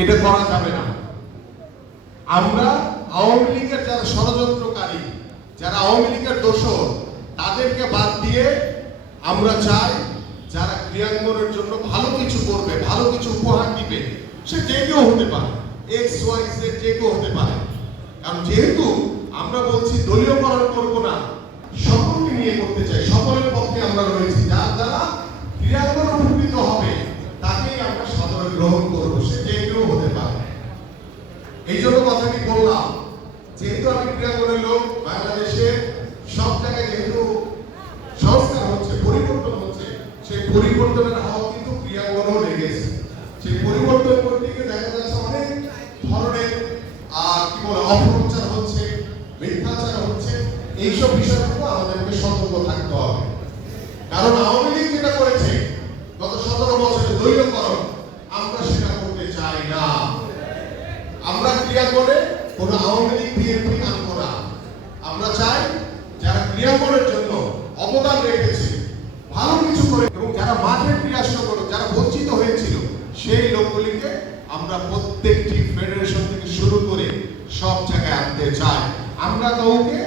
এটা করা যাবে না। আমরা আওয়ামী লীগের যারা ষড়যন্ত্রকারী, যারা আওয়ামী লীগের দোষর, তাদেরকে বাদ দিয়ে আমরা চাই যারা ক্রিয়াঙ্গনের জন্য ভালো কিছু করবে, ভালো কিছু উপহার দিবে, সে যে কেউ হতে পারে। এক্স ওয়াই জেড যে কেউ হতে পারে। কারণ যেহেতু আমরা বলছি দলীয় দলীয়করণ করব না, সকলকে নিয়ে করতে চাই, সকলের পক্ষে আমরা রয়েছি। যার দ্বারা ক্রিয়াঙ্গন উপকৃত হবে তাকেই আমরা সাদরে গ্রহণ করব সে যে কেউ হতে পারে এই জন্য কথাটি বললাম আমি ক্রিয়াঙ্গনের লোক বাংলাদেশে সব জায়গায় যেহেতু সংস্কার হচ্ছে পরিবর্তন হচ্ছে সেই পরিবর্তনের হাওয়া কিন্তু ক্রিয়াঙ্গনও লেগেছে সেই পরিবর্তন করতে দেখা যাচ্ছে অনেক ধরনের আর কি বলে অপপ্রচার হচ্ছে মিথ্যাচার হচ্ছে এইসব বিষয়গুলো আমাদেরকে সতর্ক থাকতে হবে কারণ আওয়ামী লীগ যেটা করেছে গত সতেরো বছরে দলীয়করণ আমরা সেটা করতে চাই না। আমরা ক্রিয়া করে কোনো আওয়ামী লীগ, বিএনপি আনব না আমরা চাই যারা ক্রিয়াকরণের জন্য অবদান রেখেছে, ভালো কিছু করে এবং যারা মাঠে ক্রিয়াশীল করে, যারা বঞ্চিত হয়েছিল, সেই লোকগুলিকে আমরা প্রত্যেকটি ফেডারেশন থেকে শুরু করে সব জায়গায় আনতে চাই। আমরা কাউকে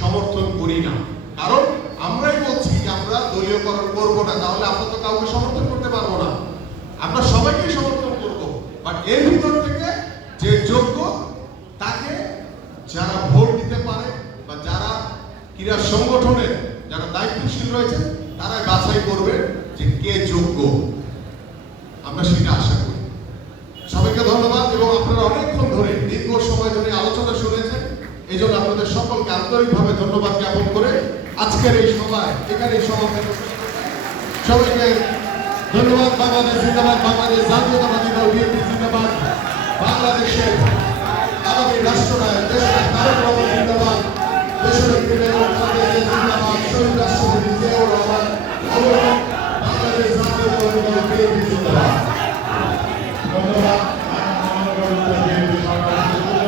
সমর্থন করি না। কারণ আমরাই বলছি যে আমরা দলীয়করণ করব না, তাহলে আমরা তো কাউকে সমর্থন করতে পারব না। আমরা সবাইকে সমর্থন করব। বাট এর ভিতর থেকে যে যোগ্য তাকে যারা ভোট দিতে পারে বা যারা ক্রীড়া সংগঠনের যারা দায়িত্বশীল রয়েছে তারা বাছাই করবে যে কে যোগ্য। আমরা সেটা আশা করি। সবাইকে ধন্যবাদ এবং আপনারা অনেকক্ষণ ধরে, দীর্ঘ সময় ধরে আলোচনা শুনেছেন। এই জন্য আপনাদের সকলকে আন্তরিকভাবে ধন্যবাদ জ্ঞাপন করে আজকের এই সভায় এখানে সমাবেশ সবাইকে ধন্যবাদ, বাংলাদেশ জিন্দাবাদ, বাংলাদেশ জাতীয়তাবাদী দল, বিএনপি জিন্দাবাদ, বাংলাদেশের আগামী রাষ্ট্রনায়ক।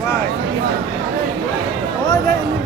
Vai. Olha aí.